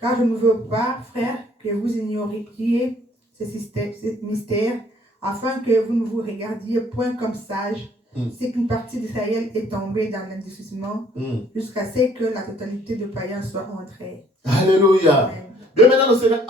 Car je ne veux pas, frère, que vous ignoriez ces mystères, afin que vous ne vous regardiez point comme sages, c'est qu'une partie d'Israël est tombée dans l'indécision jusqu'à ce que la totalité des païens soit entrée. Alléluia. Bien maintenant, le Seigneur,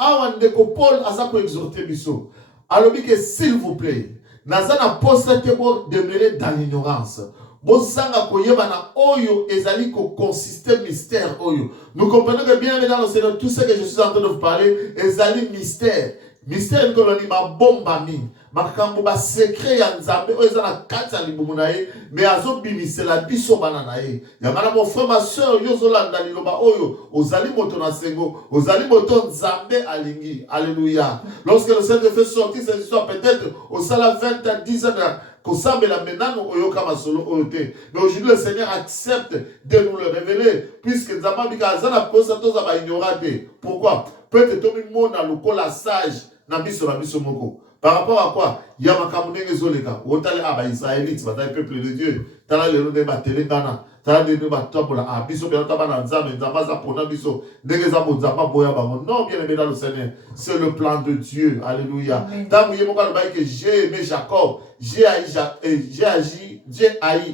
Paul a ça pour exhorter Bisso. Alors, s'il vous plaît, Nazana poste que vous demeurez dans l'ignorance. Bosanga koyeba na oyo ezali ko consister mystère oyo. Nous comprenons que bien maintenant, le Seigneur, tout ce que je suis en train de vous parler, ezali mystère. Mystère que l'on dit ma bomba mi, ma kambo ba secret ya nzambe o ezana kata libumu na ye, mais azo bimise la biso banana ye. Ya mana mon frère ma sœur yo zolanda liloba oyo, ozali moto na sengo, ozali moto nzambe alingi. Alléluia. Lorsque le Seigneur fait sortir cette histoire peut-être au sala 20 à 10 ans mais aujourd'hui le Seigneur accepte de nous le révéler puisque pourquoi? Peut-être tout le monde a le sage par rapport à quoi? Il y a ma camunenge zoleka otale aba israélites bataille peuple de Dieu tala le de batelengana tala de batabola abiso bien tabana nzambe nzamba za pona biso ndenge za bonzamba boya bango. Non, bien aimé dans le Seigneur, c'est le plan de Dieu. Alléluia. Tant que moi que j'ai aimé Jacob, j'ai haï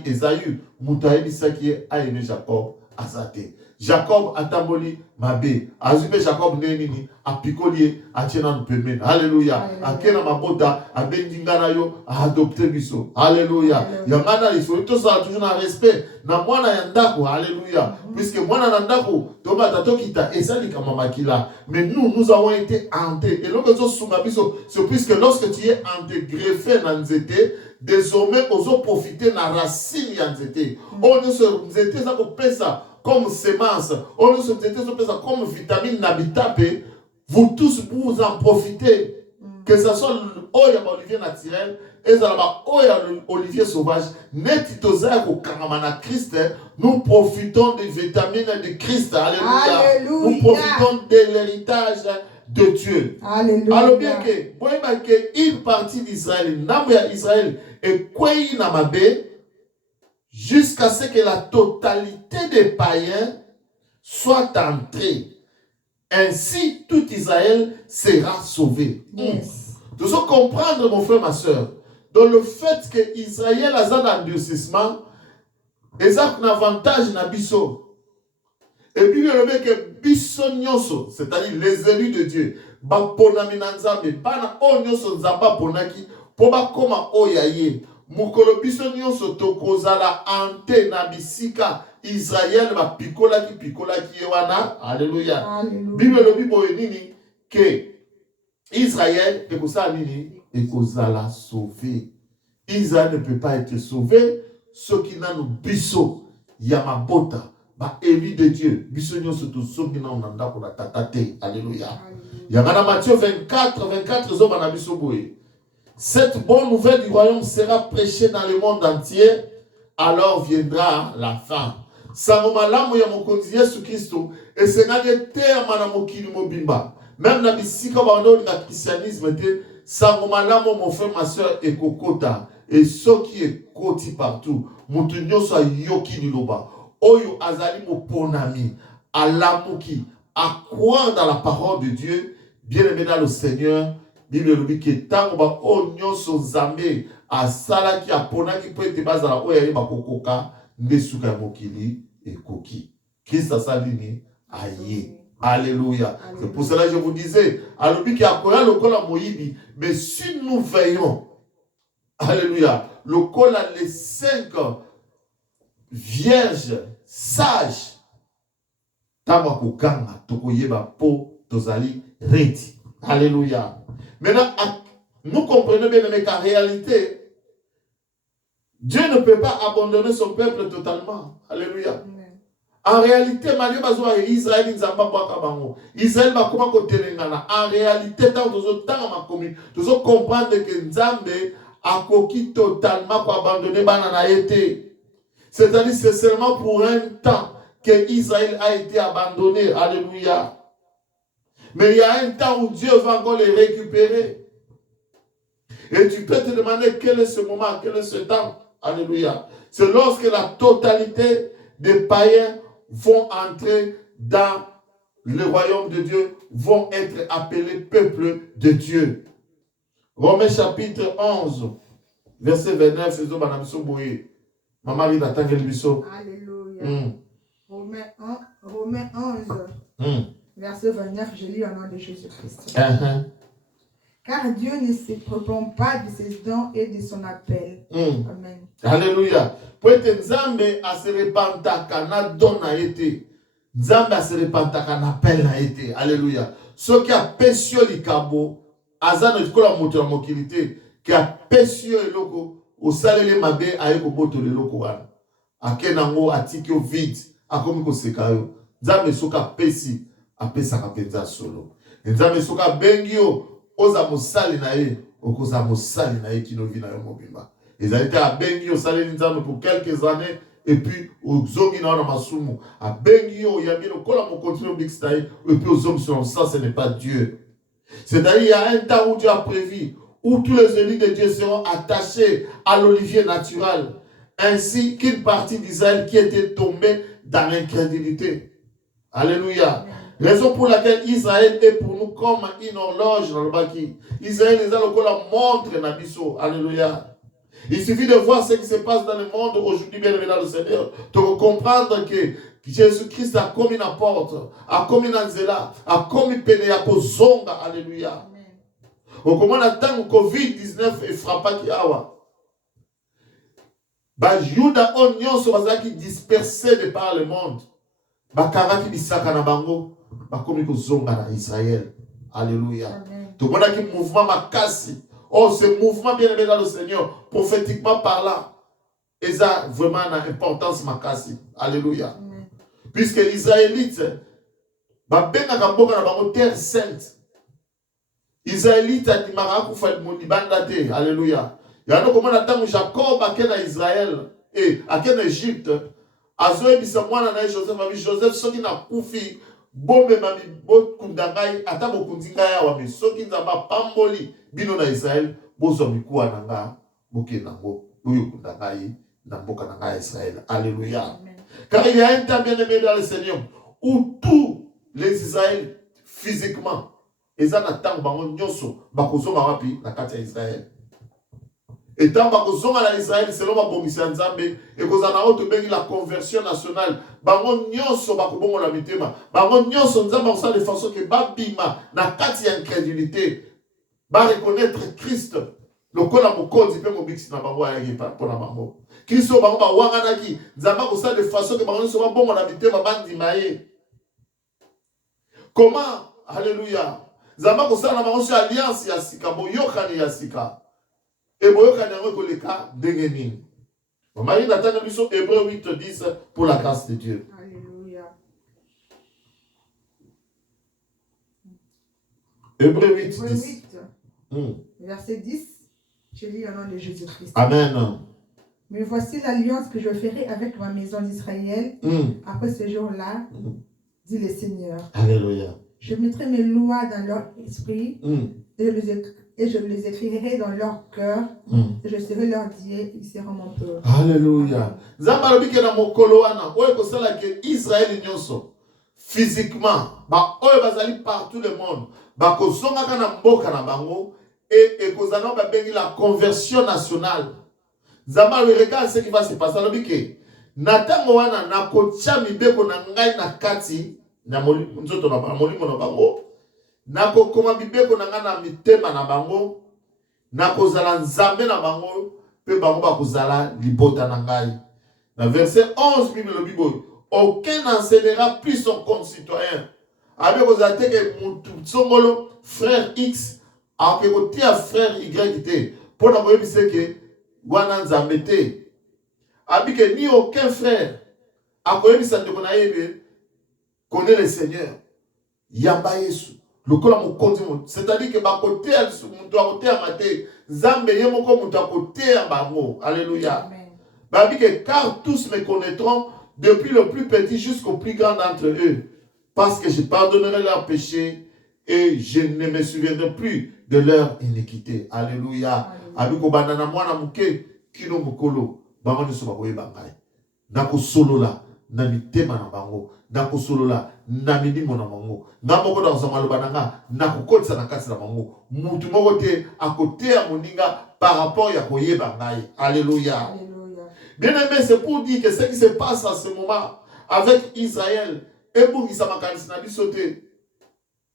Esaü, Moutaï Saki a aimé Jacob Azate. Jacob atamboli mabe azube Jacob nenini apikolier atiena npemen. Alléluia. Akena mabota abendingana yo adopter biso. Alléluia. Yamana il faut tout ça toujours dans respect na mwana ya ndako. Alléluia. Puisque mwana na ndako toba tatokita ezali kama makila, mais nous avons été hantés et lorsque sunga biso c'est puisque lorsque tu es intégré fait dans nzete désormais ozo profiter na racine ya nzete. On ne se nzete za ko pesa comme sémence, on nous sommes comme vitamine n'habitable, vous tous vous en profitez, que ce soit l'olivier naturel et l'olivier sauvage, nous profitons des vitamines de Christ. Alléluia. Nous profitons de l'héritage de Dieu. Alléluia. Alors bien que une partie d'Israël, Israël, est quoi namabe, jusqu'à ce que la totalité des païens soit entrée. Ainsi, tout Israël sera sauvé. Yes. Nous devons comprendre, mon frère, ma soeur, dans le fait que Israël a un endurcissement, et un avantage na biso. Et puis, le mec que biso nyoso, c'est-à-dire les élus de Dieu, ba ponami nanzambe, bana o nyoso nzamba ponaki, po ba koma oyaye. Mukolo biso nyonso tokozala ante na bisika Israël ba pikola ki ewana. Alléluia. Bible le Bible nini que Israël ekosala nini ekozala sauvé. Israël ne peut pas être sauvé ce qui n'a nous biso yamabota ba élu de Dieu biso nyonso to soki na onanda ko na tatate. Alléluia. Yangana Matthieu 24 zo bana biso boye. Cette bonne nouvelle du royaume sera prêchée dans le monde entier, alors viendra la fin. sango malamu ya mokonzi Yesu Kristo esengaki terma na mokili mobimba. Même na bisika bando na christianisme te sango malamu mon frère ma soeur ekokota et soki ekoti partout mutu nyonso ayoki liloba oyo azali moponami alamuki à croire dans la parole de Dieu. Bien-aimé dans le Seigneur, Bible nous dit que tant ba o nyonso nzambe asala ki apona ki peut te bazala oyo ba kokoka ndesuka ya mokili ekoki. Christ asalini aye. Alléluia. C'est pour cela que je vous disais, alobi ki akoya lokola moyibi, mais si nous veillons, alléluia, lokola les 5 vierges sages, tama kokanga tokoyeba po tozali reti. Alléluia. Maintenant, nous comprenons bien mais qu'en réalité, Dieu ne peut pas abandonner son peuple totalement. Alléluia. En réalité, Israël Israël va en réalité, tant que comprendre que Nzambe a coquille totalement pour abandonner banana été. C'est-à-dire c'est seulement pour un temps que Israël a été abandonné. Alléluia. Mais il y a un temps où Dieu va encore les récupérer. Et tu peux te demander quel est ce moment, quel est ce temps. Alléluia. C'est lorsque la totalité des païens vont entrer dans le royaume de Dieu, vont être appelés peuple de Dieu. Romains chapitre 11, verset 29, c'est Maman Rita Tangelbiso. Alléluia. Romains 11, verset 29, je lis au nom de Jésus-Christ. Car Dieu ne se trompe pas de ses dons et de son appel. Amen. Alléluia. Pour être Nzambe a se repentaka na don na été. Nzambe a se repentaka na appel na été. Alléluia. Ce qui a pesio likabo, azana ikola moto na mokilité, qui a pesio eloko, o salele mabe ayeko boto leloko wana. Akenango atiki o vide, akomi ko sekayo. Nzambe soka pesi, apesa kapenza solo. Nzambe soka bengio oza mosali na ye, okoza mosali na ye kino vi na yo mobimba. Ils ont été à Bengi au Salé Nzambe pour quelques années et puis au Zongi na masumu. À Bengi au Yami le kola mo continue au Bixtaï et puis aux hommes sur ça ce n'est pas Dieu. C'est-à-dire il y a un temps où Dieu a prévu où tous les élus de Dieu seront attachés à l'olivier naturel ainsi qu'une partie d'Israël qui était tombée dans l'incrédulité. Alléluia. Raison pour laquelle Israël est pour nous comme une horloge dans le baki. Israël les a le kola montre na biso. Alléluia. Il suffit de voir ce qui se passe dans le monde aujourd'hui, bien évidemment, le Seigneur, pour comprendre que Jésus-Christ a commis la porte, a commis l'anzela, a commis péné à Zonga. Alléluia. Au comment attend le Covid-19 et frappa qui awa. Ba Juda onyon so bazaki dispersé de par le monde. Ba karaki bisaka na bango, ba commis ko Zonga na Israël. Alléluia. Tout le monde a qui mouvement makasi. Oh, ce mouvement bien aimé dans le Seigneur, prophétiquement parlant, et ça vraiment une importance makasi. Alléluia. Puisque les Israélites, terre sainte, Israélites a dit alléluia. Il y a un comment attend Jacob à quel Israël et à quel Égypte. Azoé bisamwana na Joseph, Joseph soki na kufi bombe mami bo kundangai ata bo kundinga ya wa soki nzamba pamboli bino na Israël bozo mikuwa nanga boke nango boyo kundangai na mboka nanga Israël. Alléluia. Car il y a un temps bien aimé dans le Seigneur où tous les Israéliens physiquement ils en attendent bango nyonso bakozonga wapi na kati ya Israël. Et tant que à Israël, selon ma commission Nzambe, et que vous en avez la conversion nationale, bango nyonso bakobongo la mitema, bango nyonso Nzambe ça de façon que babima na kati ya incrédulité, ba reconnaître Christ, le kola mokonzi pe mobiksi na bango ya yepa pona bango. Kristo bango ba wangana ki, Nzambe ça de façon que bango nyonso babongo la mitema bandima ye. Comment? Alléluia. Nzambe ça na bango sur alliance ya sika, boyokani ya sika. Et boyoka n'engo koleka dengeni. Marie n'attend biso Hébreux 8:10 pour la grâce de Dieu. Alléluia. Hébreux 8:10. Verset 10. Je lis au nom de Jésus-Christ. Amen. Mais voici l'alliance que je ferai avec ma maison d'Israël après ce jour-là, dit le Seigneur. Alléluia. Je mettrai mes lois dans leur esprit et je les écrirai dans leur cœur. Et je serai leur Dieu, ils seront mon peuple. Alléluia. Zambalobike na mokolo wana, oyo kosala ke Israël nyonso physiquement, ba oyo bazali partout le monde, ba kozonga kana mboka na bango et kozana ba bengi la conversion nationale. Zambalo regarde ce qui va se passer lobike. Natango wana na kotia mibeko na ngai na kati na nzoto na molimo na bango. Na kokoma mibeko na ngai na mitema na bango. Na kozala nzambe na bango pe bango ba kozala libota na ngai. Na verset 11 Bible le Bible, aucun n'enseignera plus son concitoyen. Avec aux attaques mutu songolo frère X a que kotia frère Y te pour na koyebi que wana nzambe te. Abike ni aucun frère a koyebi sa ndeko na yebe connaît le Seigneur. Yamba Yesu. Lokola mokonzi mo, c'est-à-dire que ba côté mutu a côté amate nzambe ye moko mutu a côté bango. Alléluia. Babike car tous me connaîtront depuis le plus petit jusqu'au plus grand d'entre eux parce que je pardonnerai leurs péchés et je ne me souviendrai plus de leur iniquité. Alléluia. Abiko banana mwana muke kino mukolo bango nso bakoye bangai. Nako solola na mitema na bango. Nako solola na milimo na bango. Na moko da nsama bananga nako kotisa na kati na bango. Mutu moko te akote ya moninga par rapport ya koye bangai. Alléluia. Bien aimé, c'est pour dire que ce qui se passe à ce moment avec Israël et pour qu'il s'amakanisi na bisote.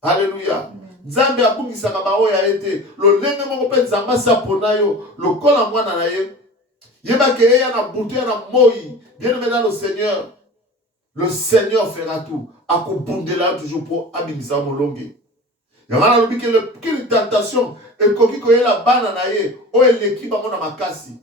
Alléluia. Nzambe abungisa kabao ya ete lo lenge moko pe nzamba sapona yo lo kola mwana na ye yeba ke ya na butu ya na moi bien aimé dans le Seigneur fera tout akobundela toujours pour abimisa molonge yanga na lobi ke le tentation e koki ko yela bana na ye o eleki bango na makasi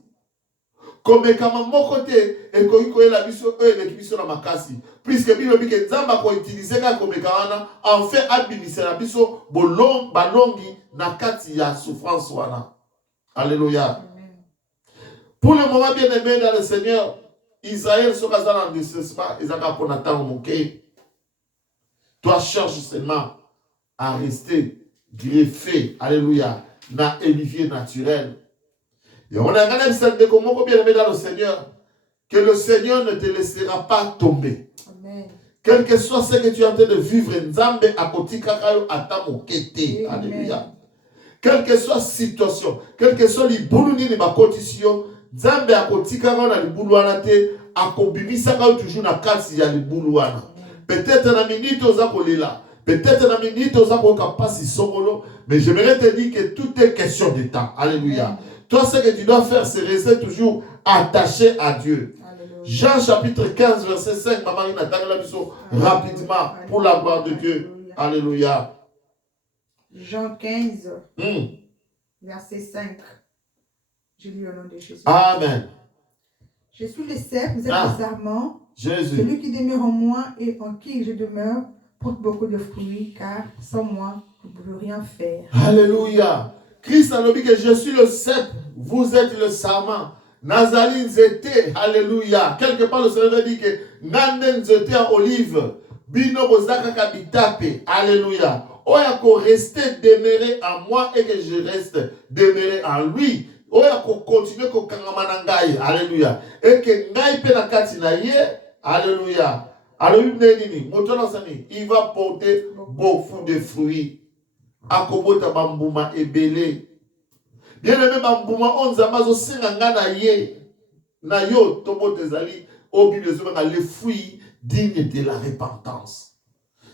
comme kama moko te e koki ko yela biso o eleki biso na makasi puisque bilobi ke nzamba ko utiliser ka comme kana en fait abimisa na biso balongi na kati ya souffrance wana. Alléluia. Pour le moment bien aimé dans le Seigneur, Israël sera dans le désespoir, ils ont pour attendre mon cœur. Toi cherche seulement à rester greffé, alléluia, dans l'évier naturel. Et on a regardé cette comment bien aimé dans le Seigneur, que le Seigneur ne te laissera pas tomber. Amen. Quel que soit ce que tu es en train de vivre, Nzambe akotika kayo atamo kete. Alléluia. Quelle que soit la situation, quelle que soit les bouloni ni condition, Nzambe akotika kayo na libuluana te, akobimisa kayo toujours na kasi ya libuluana. Peut-être na minute oza kolela, peut-être na minute oza koka pasi songolo, mais j'aimerais te dire que tout est question de temps. Alléluia. Toi, ce que tu dois faire, c'est rester toujours attaché à Dieu. Alléluia. Jean chapitre 15, verset 5, maman, rapidement, pour la gloire de Dieu. Alléluia. Jean 15, verset 5. Je lis au nom de Jésus. Amen. Je suis le cep, vous êtes le sarment. Jésus. Celui qui demeure en moi et en qui je demeure porte beaucoup de fruits, car sans moi, vous ne pouvez rien faire. Alléluia. Christ a dit que je suis le cep, vous êtes le sarment. Nazali nzete, alléluia. Quelque part le Seigneur dit que ngande nzete à olive, bino bozaka kabitape, alléluia. Oya ko rester demeuré en moi et que je reste demeuré en lui. Oya ko continuer ko kangama ngai, alléluia. Et que ngai pe na kati na ye, alléluia. Alléluia nini, motona sani, il va porter beaucoup de fruits. Akobota bambuma ebele. Bien aimé bambuma onzamba zo senga ngana ye. Na yo tobo tezali au Bible sobenga les fruits dignes de la repentance.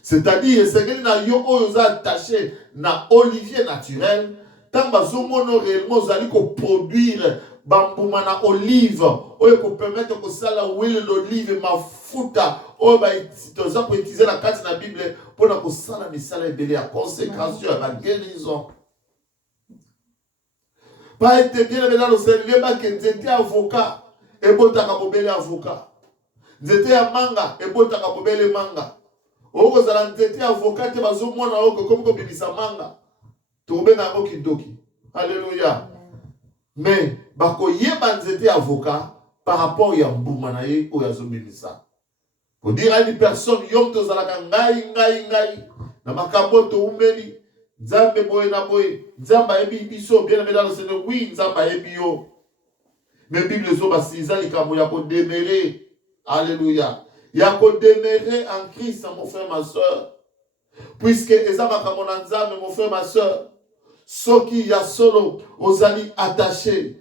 C'est-à-dire c'est que na yo oza attaché na olivier naturel, tant bazo mono réellement zali ko produire bambuma na olive, oyo ko permettre ko sala huile d'olive mafuta, oyo ba toza ko utiliser la carte na Bible pour na ko sala misala ebele ya consécration ya guérison. Pas être bien dans le Seigneur, ba que nzete avocat et botaka bobele avocat. Nzete ya manga et botaka bobele manga. Oko zala nzete avocat te bazo mona oko comme ko bibisa manga. To benga ko kidoki. Alléluia. Mais bako yeba nzete avocat par rapport à Mboumanaye ou à Zobimisa. Pour dire à une personne, Yom Tozalaka ngai, na makambo to umeli, Nzambe boye na boye, Nzamba ebi biso, bien aimé dans le Seigneur, oui, Nzamba ebi yo. Mais Bible zo basiza likambo ya ko demeurer. Alléluia. Ya ko demeurer en Christ, mon frère, ma soeur. Puisque ezama kamona Nzambe, mon frère, ma soeur. Soki ya solo ozali attaché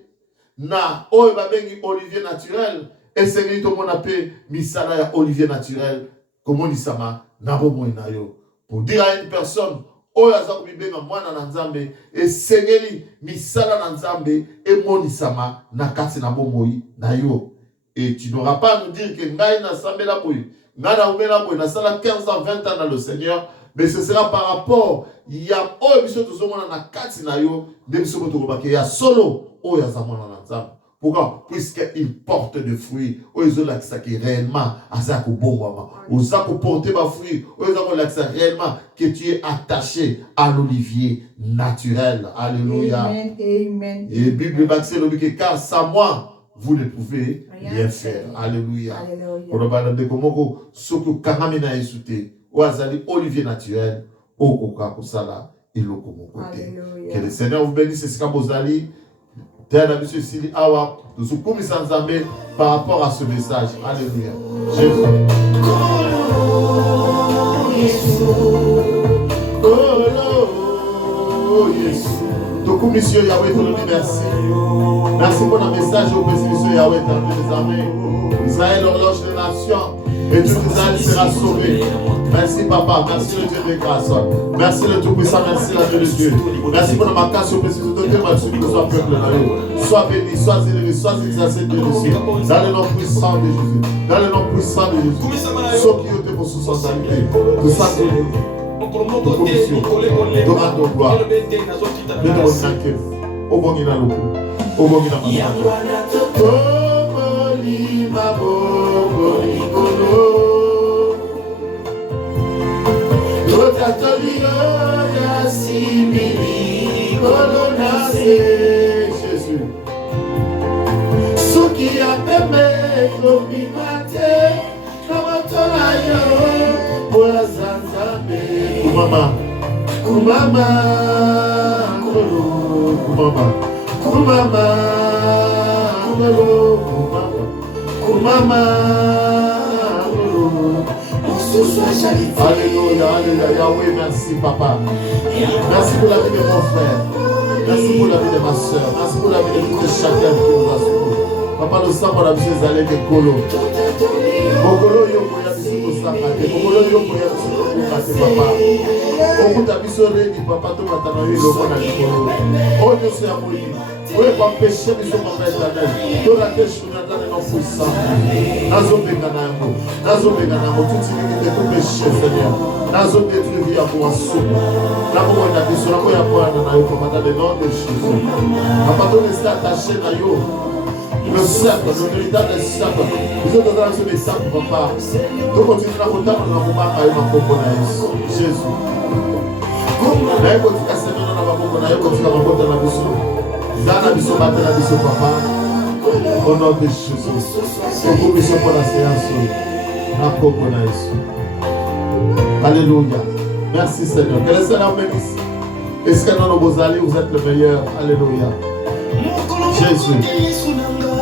na oyo babengi Olivier naturel et c'est to mona pe misala ya Olivier naturel comme sama na bomo na yo pour dire à une personne oyo aza ko bibenga mwana na Nzambe et sengeli misala na Nzambe et monisama na kati na bomo na yo et tu n'auras pas à nous dire que ngai na sambela boy ngana umela boy na sala 15 ans 20 ans dans le Seigneur. Mais ce sera par rapport il y a oh biso to zomona na kati na yo de biso to robake ya solo oh ya zamona na Nzambe. Pourquoi? Puisqu'il porte des fruits. Oh ils ont l'accès qui réellement à ça ko bongo aux a ko porter ba fruit. Oh ils ont l'accès réellement que tu es attaché à l'olivier naturel. Alléluia. Amen. Amen. Et Bible baxé le que car sans moi vous ne pouvez rien faire. Alléluia. Pour parler de comment surtout kangamina esouté. Ouazali Olivier naturel, au Koka Kosala, il le côté. Que le Seigneur vous bénisse, c'est ce qu'Abozali, Théana Monsieur Sili Awa, nous sommes commis sans Zambé par rapport à ce message. Alléluia. Jésus. Donc, Monsieur Yahweh, ton nom, merci. Merci pour le message au Monsieur Yahweh, dans les armées. Israël, horloge des nations. Et tout Israël sera sauvé. Merci papa, merci le Dieu de grâce. Merci le Tout-Puissant, merci la Dieu de Dieu. Merci pour la casse au précieux de Dieu, merci que soit peuple là. Sois béni, sois élevé, sois exercé Dieu de ciel. Dans le nom puissant de Jésus. Dans le nom puissant de Jésus. Ceux qui ont été pour sous sensualité. De sa de commission. Demande de gloire. De ton sacrifice. Au bon il a le coup. Au bon il a Jésus. Ce qui a permis de mater, comme pour la Zanzambe. Kumama, Kumama, Kumama, Kumama, Kumama. Alléluia, alléluia, Yahweh, merci papa. Merci pour la vie de mon frère. Merci pour la vie de ma soeur. Merci pour la vie de tout chacun qui nous a suivis. Papa, le sang pour la vie des allées de Kolo. Bokolo yoko ya biso kosakate. Bokolo yoko ya biso kokate papa. Okuta biso redi papa to matana yo loko na likolo. Oh Dieu c'est amour. Oui, pour pécher biso papa éternel. To la tèche na dans nos puissants. Nazobenga na mo tout ce qui est tout péché Seigneur. Nazobetru via pour assume. Na mo na biso na ko ya bwana na yo papa dans le nom de Jésus. Papa to rester attaché na yo. Le cercle, le véritable cercle. Vous êtes dans ce cercle, papa. Donc, continuez à compter dans le moment à Jésus. Au nom de Jésus. Pour la séance. Alléluia. Merci Seigneur. Que le Seigneur bénisse. Est-ce que dans nos beaux allées, vous êtes le meilleur? Alléluia. Jésus.